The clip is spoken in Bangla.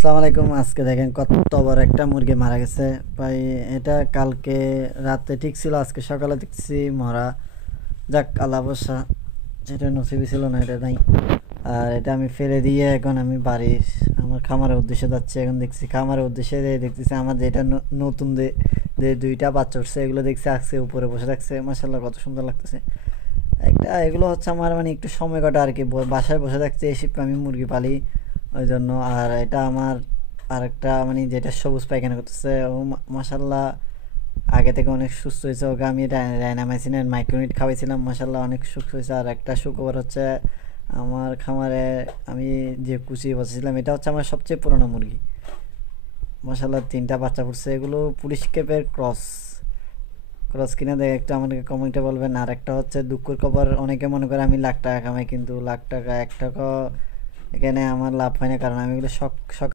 আসসালামু আলাইকুম। আজকে দেখেন কত বড় একটা মুরগি মারা গেছে ভাই। এটা কালকে রাতে ঠিক ছিল, আজকে সকালে দেখছি মরা। যাক, আল্লাহ ভরসা, যেটা নসিবই ছিল না এটা নাই। আর এটা আমি ফেলে দিয়ে এখন আমি বাড়ির আমার খামারের উদ্দেশ্যে যাচ্ছি। এখন দেখছি খামারের উদ্দেশ্যে দেখতেছি আমার যেটা নতুন যে দুইটা বাচ্চা উঠছে এগুলো দেখছি আজকে উপরে বসে থাকছে। মাসাল্লাহ, কত সুন্দর লাগতেছে। একটা এগুলো হচ্ছে আমার মানে একটু সময় কাটা আর কি, বাসায় বসে থাকতে এসে আমি মুরগি পালি ওই জন্য। আর এটা আমার আরেকটা মানে যেটা সবুজ পায়খানা করতেছে ও মাসাল্লাহ আগে থেকে অনেক সুস্থ হয়েছে। ওকে আমি রাইনামাইসিনের মাইক্রোনিট খাওয়াইছিলাম, মাসাল্লাহ অনেক সুস্থ হয়েছে। আর একটা সুখবর হচ্ছে আমার খামারে আমি যে কুচি বসেছিলাম এটা হচ্ছে আমার সবচেয়ে পুরনো মুরগি। মাসাল্লাহ তিনটা বাচ্চা ফুটছে, এগুলো পুলিশ ক্যাপের ক্রস। ক্রস কিনা দেখে একটু আমাকে কমেন্টে বলবেন। আর একটা হচ্ছে দুঃখের খবর, অনেকে মনে করে আমি লাখ টাকা কামাই, কিন্তু লাখ টাকা এক টাকা এখানে আমার লাভ হয় না, কারণ আমি এগুলো শখ শখ